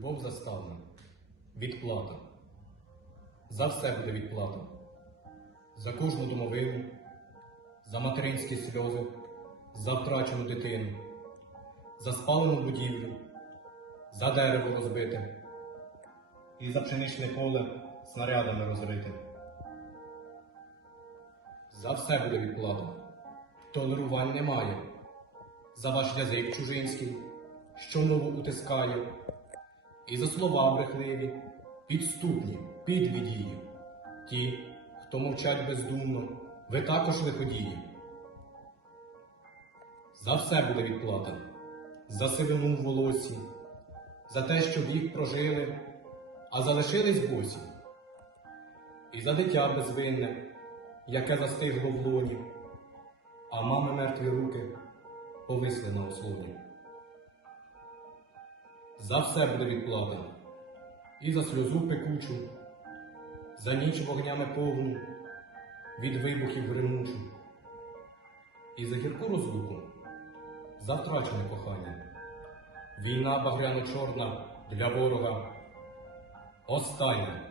Любов заставна. Відплата. За все буде відплата. За кожну домовину, за материнські сльози, за втрачену дитину, за спалену будівлю, за дерево розбите і за пшеничне поле снарядами розрите. За все буде відплата. Толерувань немає. За ваш язик чужинський, що мову утискає, і за слова брехливі, підступні, підвідії. Ті, хто мовчать бездумно, ви також лиходії. За все буде відплата, за сивину в волосі, за те, що вік прожили, а залишились босі, і за дитя безвинне, яке застигло в лоні, а мами мертві руки повисли на ослоні. За все буде відплатено. і за сльозу пекучу, за ніч вогнями повну, від вибухів гримучу, і за гірку розлуку, за втрачене кохання. Війна багряно чорна для ворога. Остання.